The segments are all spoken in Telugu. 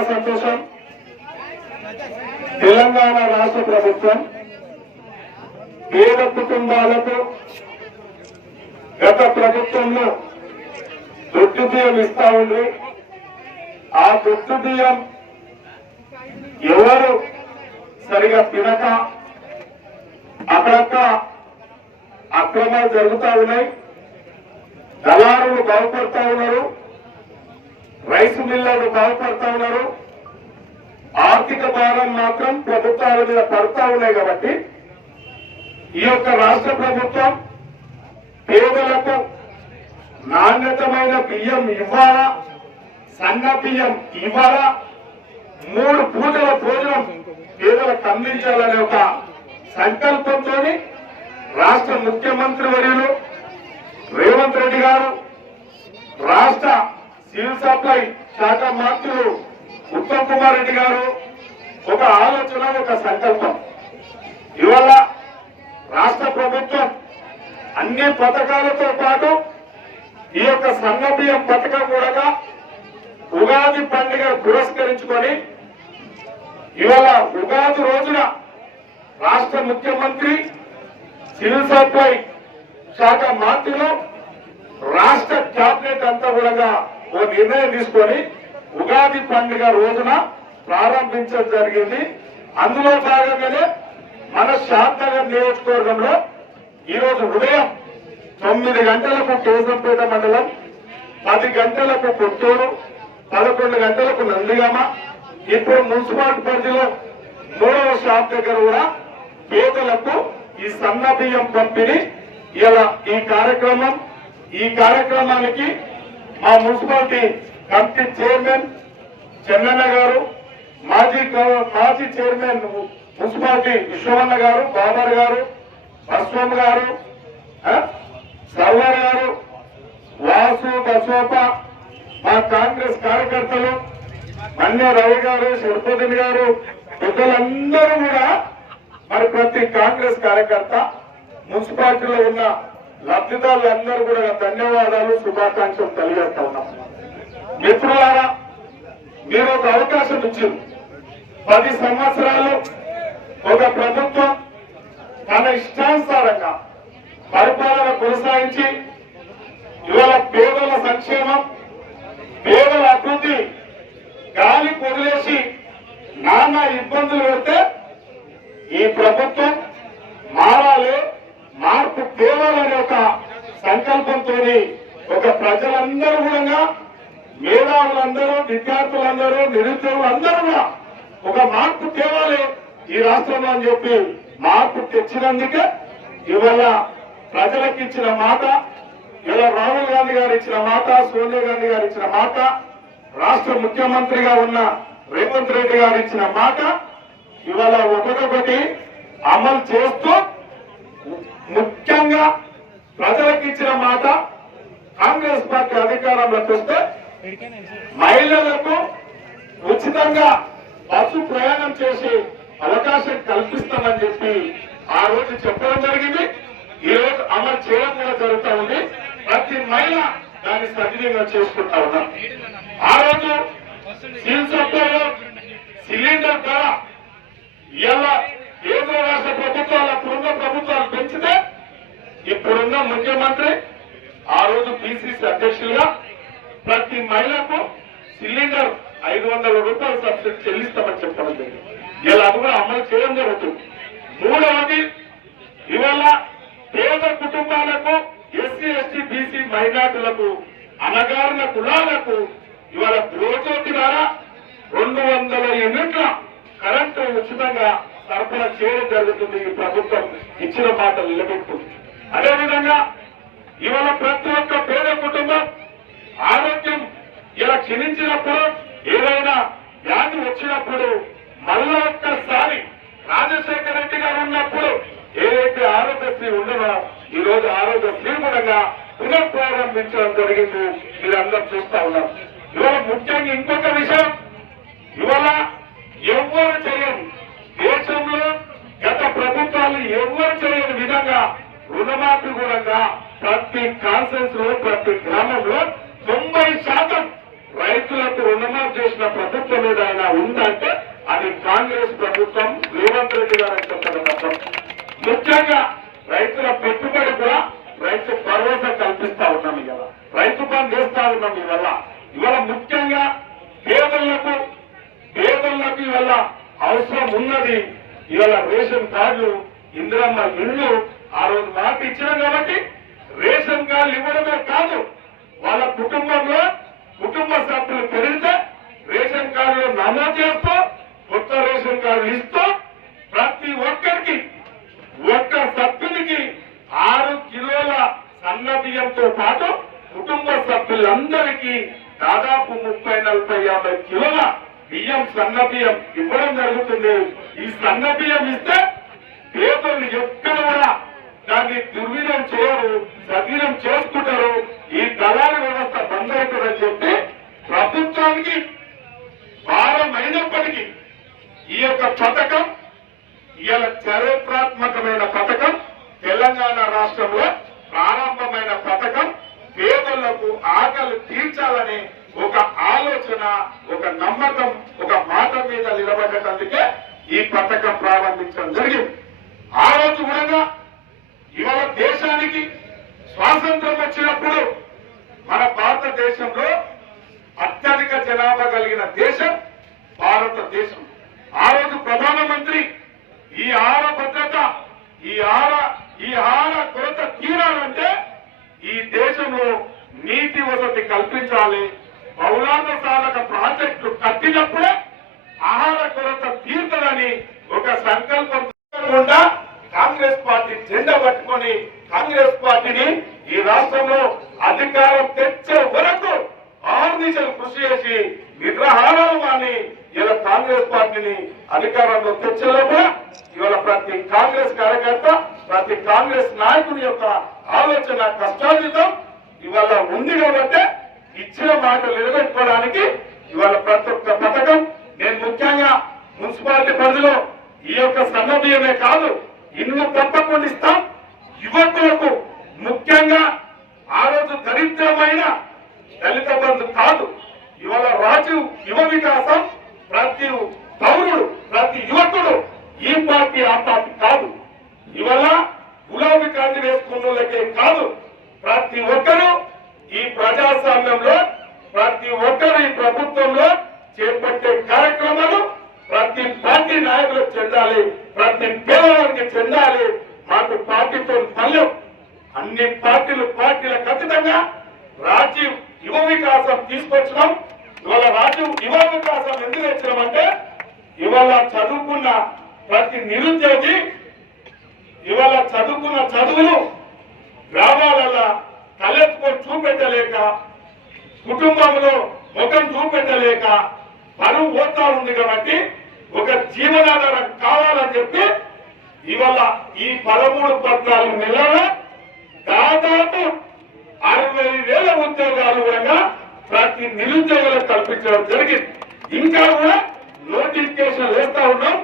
చాలా సంతోషం. తెలంగాణ రాష్ట్ర ప్రభుత్వం పేద కుటుంబాలకు గత ప్రభుత్వంలో దొడ్డు బియ్యం ఇస్తా ఉంది. ఆ దొడ్డు బియ్యం ఎవరు సరిగా తినక అక్కడక్క అక్రమాలు జరుగుతూ ఉన్నాయి. దళారులు బాగుపడతా ఉన్నారు. రైస్ మిల్లర్లు బాగుపడతా ఉన్నారు. ఆర్థిక భారం మాత్రం ప్రభుత్వాల మీద పడతా ఉన్నాయి కాబట్టి ఈ యొక్క రాష్ట్ర ప్రభుత్వం పేదలకు నాణ్యతమైన బియ్యం ఇవ్వాలా? సన్న బియ్యం ఇవ్వాలా? మూడు పూటల భోజనం పేదలకు అందించాలనే ఒక సంకల్పంతో రాష్ట్ర ముఖ్యమంత్రి వర్యులు రేవంత్ రెడ్డి గారు రాష్ట్ర సివిల్ శాఖ మంత్రులు ఉత్తమ్ కుమార్ రెడ్డి గారు ఒక ఆలోచన ఒక సంకల్పం. ఇవాళ రాష్ట్ర ప్రభుత్వం అన్ని పథకాలతో పాటు ఈ యొక్క సన్న పథకం కూడా ఉగాది పండుగ పురస్కరించుకొని ఇవాళ ఉగాది రోజున రాష్ట్ర ముఖ్యమంత్రి సివిల్ శాఖ మంత్రులు రాష్ట్ర క్యాబినెట్ అంతా కూడా ఓ నిర్ణయం తీసుకొని ఉగాది పండుగ రోజున ప్రారంభించడం జరిగింది. అందులో భాగంగానే మన శాంతనగర్ నియోజకవర్గంలో ఈరోజు ఉదయం తొమ్మిది గంటలకు కేసంపేట మండలం పది గంటలకు పుత్తూరు పదకొండు గంటలకు నందిగామ ఇప్పుడు మున్సిపాలిటీ పరిధిలో మూడవ షాప్ దగ్గర కూడా పేదలకు ఈ సన్న బియ్యం పంపిణీ. ఇలా ఈ కార్యక్రమం ఈ కార్యక్రమానికి మా మున్సిపాలిటీ కమిటీ చైర్మన్ చెన్నన్న గారు మాజీ మాజీ చైర్మన్ మున్సిపాలిటీ విశ్వవన్న గారు బాబర్ గారు బస్వం గారు సర్వర్ గారు వాసు బసోప మా కాంగ్రెస్ కార్యకర్తలు మన్య రవి గారు షర్ఫుద్దీన్ గారు పెద్దలందరూ కూడా మరి ప్రతి కాంగ్రెస్ కార్యకర్త మున్సిపాలిటీలో ఉన్న లబ్ధిదారులందరూ కూడా ధన్యవాదాలు శుభాకాంక్షలు తెలియజేస్తా ఉన్నాం. మిత్రులారా మీరు ఒక అవకాశం ఇచ్చారు. పది సంవత్సరాలు ఒక ప్రభుత్వం తన ఇష్టానుసారంగా పరిపాలన కొనసాగించి ఇవాళ పేదల సంక్షేమం పేదల అభివృద్ధి గాలి వదిలేసి నానా ఇబ్బందులు పెడితే ఈ ప్రభుత్వం తేవాలనే ఒక సంకల్పంతో ఒక ప్రజలందరూ కూడా మేధావులందరూ విద్యార్థులందరూ నిరుద్యోగులందరూ కూడా ఒక మార్పు తేవాలి ఈ రాష్ట్రంలో అని చెప్పి మార్పు తెచ్చినందుకే ఇవాళ ప్రజలకు ఇచ్చిన మాట ఇలా రాహుల్ గాంధీ గారు ఇచ్చిన మాట సోనియా గాంధీ గారు ఇచ్చిన మాట రాష్ట్ర ముఖ్యమంత్రిగా ఉన్న రేవంత్ రెడ్డి గారు ఇచ్చిన మాట ఇవాళ ఒకటొకటి అమలు చేస్తూ ముఖ్యంగా ప్రజలకు ఇచ్చిన మాట కాంగ్రెస్ పార్టీ అధికారంలోకి వస్తే మహిళలకు ఉచితంగా బస్సు ప్రయాణం చేసే అవకాశం కల్పిస్తామని చెప్పి ఆ రోజు చెప్పడం జరిగింది. ఈ రోజు అమలు చేయడం కూడా జరుగుతూ ఉంది. ప్రతి మహిళ దాన్ని సద్వినియోగం చేసుకుంటా ఉన్నాం. ఆ రోజు సప్లైలో సిలిండర్ ధర ఇలా కేంద్ర రాష్ట్ర ప్రభుత్వాలకు ఇప్పుడున్న ముఖ్యమంత్రి ఆ రోజు పిసిసి అధ్యక్షులుగా ప్రతి మహిళకు సిలిండర్ ఐదు వందల రూపాయల సబ్సిడీ చెల్లిస్తామని చెప్పడం జరిగింది. ఇలా కూడా అమలు చేయడం జరుగుతుంది. మూడవది ఇవాళ పేద కుటుంబాలకు ఎస్సీ ఎస్టీ బీసీ మైనార్టీలకు అనగారిన కులాలకు ఇవాళ గృహజ్యోతి ద్వారా రెండు వందల యూనిట్ల కరెంటు ఉచితంగా సరఫరా చేయడం జరుగుతుంది. ఈ ప్రభుత్వం ఇచ్చిన మాట నిలబెట్టుకుంది. అదేవిధంగా ఇవాళ ప్రతి ఒక్క పేద కుటుంబం ఆరోగ్యం ఇలా క్షీణించినప్పుడు ఏదైనా వ్యాధి వచ్చినప్పుడు మళ్ళా ఒక్కసారి రాజశేఖర రెడ్డి గారు ఉన్నప్పుడు ఏదైతే ఆరోగ్యశ్రీ ఉండదో ఈ రోజు ఆరోగ్యశ్రీ కూడా పునఃప్రారంభించడం జరిగింది. మీరందరూ చూస్తా ఉన్నారు. ఇవాళ ముఖ్యంగా ఇంకొక విషయం. ఇవాళ ఎవ్వరు చేయరు. దేశంలో గత ప్రభుత్వాలు ఎవ్వరు చేయని విధంగా రుణమాఫీ కూడా ప్రతి కాన్ఫరెన్స్లో ప్రతి గ్రామంలో తొంభై శాతం రైతులకు రుణమాఫీ చేసిన ప్రభుత్వం మీద ఏదైనా ఉందంటే అది కాంగ్రెస్ ప్రభుత్వం రేవంత్ రెడ్డి గారు చెప్పడం ముఖ్యంగా రైతుల పెట్టుబడి కూడా రైతు భరోసా కల్పిస్తా ఉన్నాం ఇవాళ. రైతు పని చేస్తా ఉన్నాం ఇవాళ. ఇవాళ ముఖ్యంగా పేదలకు పేదలకు ఇవాళ అవసరం ఉన్నది. ఇవాళ రేషన్ కార్డులు ఇందిరమ్మ ఇళ్ళు ఆ రోజు మాట ఇచ్చినాం కాబట్టి రేషన్ కార్డు ఇవ్వడమే కాదు వాళ్ళ కుటుంబంలో కుటుంబ సభ్యులు పెరిగితే రేషన్ కార్డులో నమోదు చేస్తూ కొత్త రేషన్ కార్డు ఇస్తూ ప్రతి ఒక్కరికి ఒక్క సభ్యునికి ఆరు కిలోల సన్న బియ్యంతో పాటు కుటుంబ సభ్యులందరికీ దాదాపు ముప్పై నలభై యాభై కిలోల బియ్యం సన్న బియ్యం ఇవ్వడం జరుగుతుంది. ఈ సన్న బియ్యం ఇస్తే పేదలు ఎక్కడ కూడా సద్వినియోగం చేసుకుంటారు ఈ దళాలు వ్యవస్థ బంద్ అవుతుందని చెప్పి ప్రభుత్వానికి భారం అయినప్పటికీ ఈ యొక్క పథకం ఇవాళ చరిత్రాత్మకమైన పథకం తెలంగాణ రాష్ట్రంలో ప్రారంభమైన పథకం పేదలకు ఆకలి తీర్చాలని ఒక ఆలోచన ఒక నమ్మకం ఒక మాట మీద నిలబడ్డటందుకే ఈ పథకం ప్రారంభించడం జరిగింది ఆ రోజు కూడా ఇవాళ దేశానికి స్వాతంత్రం వచ్చినప్పుడు మన భారతదేశంలో అత్యధిక జనాభా కలిగిన దేశం భారతదేశం ఆ రోజు ప్రధానమంత్రి ఈ ఆహార భద్రత ఈ ఆహార ఈ ఆహార కొరత తీరాలంటే ఈ దేశంలో నీటి వసతి కల్పించాలి. బహుళార్థ సాధక ప్రాజెక్టులు కట్టినప్పుడే ఆహార కొరత తీర్చదని ఒక సంకల్పం కాకుండా కాంగ్రెస్ పార్టీ జెండా పట్టుకొని కాంగ్రెస్ పార్టీని ఈ రాష్ట్రంలో అధికారం తెచ్చే వరకు ఆర్నిశలు కృషి చేసి నిద్రాహారాలు కానీ ఇలా కాంగ్రెస్ పార్టీని అధికారంలో తెచ్చేలోపల ఇవాళ ప్రతి కాంగ్రెస్ కార్యకర్త ప్రతి కాంగ్రెస్ నాయకుని యొక్క ఆలోచన కష్టార్జితం ఇవాళ ఉంది కాబట్టి ఇచ్చిన మాట నిలబెట్టుకోవడానికి ఇవాళ ప్రతి ఒక్క పథకం నేను ముఖ్యంగా మున్సిపాలిటీ పరిధిలో ఈ యొక్క సన్న బియ్యమే కాదు ఇన్ను తప్పకుండా ఇస్తాం. యువకులకు ముఖ్యంగా ఆ రోజు దరిద్రమైన దళిత బంధు కాదు ఇవాళ రాజు యువ వికాసం ప్రతి పౌరుడు ప్రతి యువకుడు ఈ పార్టీ ఆ పార్టీ కాదు. ఇవాళ గులాబీ కాంతి వేసుకున్న వాళ్ళకేం కాదు ప్రతి ఒక్కరూ ఈ ప్రజాస్వామ్యంలో ప్రతి ఒక్కరు ఈ ప్రభుత్వంలో చేపట్టే కార్యక్రమాలు ప్రతి పార్టీ నాయకులకు చెందాలి ప్రతి పేదవారికి చెందాలి. మాకు పార్టీతో పనులు అన్ని పార్టీలు పార్టీల ఖచ్చితంగా రాజీవ్ యువ వికాసం తీసుకొచ్చినాం. ఇవాళ రాజీవ్ యువ వికాసం ఎందుకు తెచ్చినామంటే ఇవాళ చదువుకున్న ప్రతి నిరుద్యోగి ఇవాళ చదువుకున్న చదువులు గ్రామాలలో తలెత్తుకొని చూపెట్టలేక కుటుంబంలో ముఖం చూపెట్టలేక పరువు పోతా ఉంది కాబట్టి ఒక జీవనాధారం కావాలని చెప్పి ఇవాళ ఈ పదమూడు పద్నాలుగు నెలల్లో దాదాపు అరవై వేల ఉద్యోగాలు కూడా ప్రతి నిరుద్యోగులకు కల్పించడం జరిగింది. ఇంకా కూడా నోటిఫికేషన్ వేస్తా ఉన్నాం.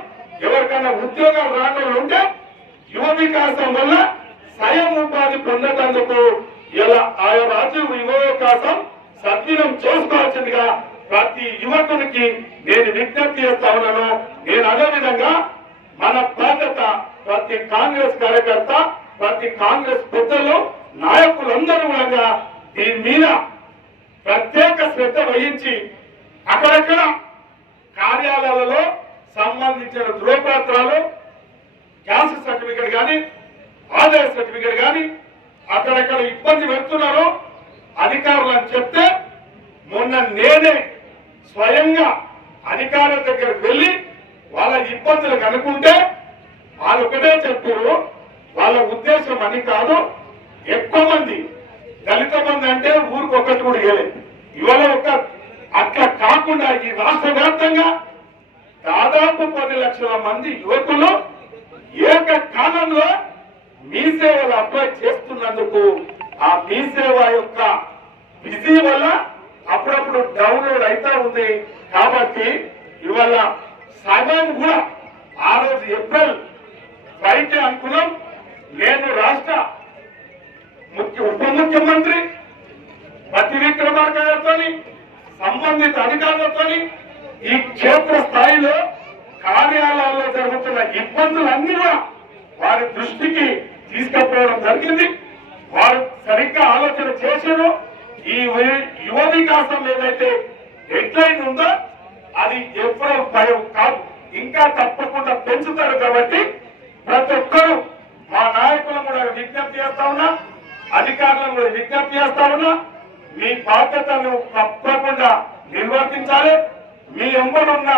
ఎవరికైనా ఉద్యోగాలు రాని ఉంటే యువ వికాసం వల్ల స్వయం ఉపాధి పొందటందుకు ఇలా ఆయా రాజ్యం యువకాశం సద్వినం చేసుకోవాల్సిందిగా ప్రతి యువకునికి నేను విజ్ఞప్తి చేస్తా ఉన్నాను. నేను అదే విధంగా మన బాధ్యత ప్రతి కాంగ్రెస్ కార్యకర్త ప్రతి కాంగ్రెస్ పెద్దలు నాయకులందరూ కూడా దీని మీద ప్రత్యేక శ్రద్ధ వహించి అక్కడక్కడ కార్యాలయాలలో సంబంధించిన ధృవపత్రాలు క్యాన్సర్ సర్టిఫికేట్ కానీ ఆదాయ సర్టిఫికేట్ కానీ అక్కడక్కడ ఇబ్బంది పెడుతున్నారు అధికారులు అని చెప్తే మొన్న నేనే స్వయంగా అధికారుల దగ్గరకు వెళ్ళి వాళ్ళ ఇబ్బందులు కనుక్కుంటే వాళ్ళు ఒకటే చెప్పారు వాళ్ళ ఉద్దేశం అని కాదు ఎక్కువ మంది దళిత మంది అంటే ఊరికి ఒక్కటి కూడా ఇవ్వలేదు ఇవాళ ఒక అట్లా కాకుండా ఈ రాష్ట్ర వ్యాప్తంగా దాదాపు పది లక్షల మంది యువకులు ఏకకాలంలో మీ సేవలు అప్లై చేస్తున్నందుకు ఆ మీ సేవ యొక్క బిజీ వల్ల అప్పుడప్పుడు డౌన్లోడ్ అయితా ఉంది. కాబట్టి ఇవాళ సగం కూడా ఆ రోజు ఏప్రిల్ బయట అనుకున్నాం. నేను రాష్ట్ర సంబంధిత అధికారులతో ఈ క్షేత్ర స్థాయిలో కార్యాలయాల్లో జరుగుతున్న ఇబ్బందులన్నీ కూడా వారి దృష్టికి తీసుకుపోవడం జరిగింది. వారు సరిగ్గా ఆలోచన చేశారు ఈ యువ వికాసం ఏదైతే డెడ్లైన్ ఉందో అది ఎప్పుడో భయం కాదు. ఇంకా తప్పకుండా పెంచుతారు కాబట్టి ప్రతి ఒక్కరూ మా నాయకులను కూడా విజ్ఞప్తి చేస్తా ఉన్నా అధికారులను కూడా విజ్ఞప్తి చేస్తా ఉన్నా మీ బాధ్యతను తప్పకుండా ఉండాలి మీ ఎంబడున్న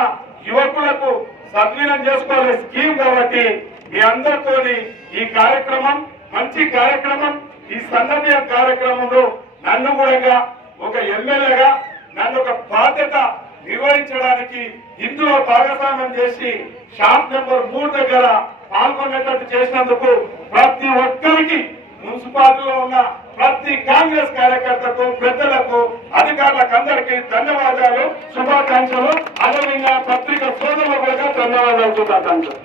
యువకులకు సద్వినం చేసుకోవాలనే స్కీమ్ కాబట్టి మీ అందరితోని ఈ కార్యక్రమం మంచి కార్యక్రమం ఈ సన్నద్ధ కార్యక్రమంలో నన్ను కూడా ఒక ఎమ్మెల్యేగా నన్ను ఒక బాధ్యత నిర్వహించడానికి ఇందులో భాగస్వామ్యం చేసి షాప్ నెంబర్ మూడు దగ్గర పాల్గొనేటట్టు చేసినందుకు ప్రతి ఒక్కరికి మున్సిపాలిటీలో ఉన్న ప్రతి కాంగ్రెస్ కార్యకర్తకు పెద్దలకు అధికారులకు అందరికీ ధన్యవాదాలు శుభాకాంక్షలు. అదేవిధంగా పత్రిక సోదరులకు కూడా ధన్యవాదాలు శుభాకాంక్షలు.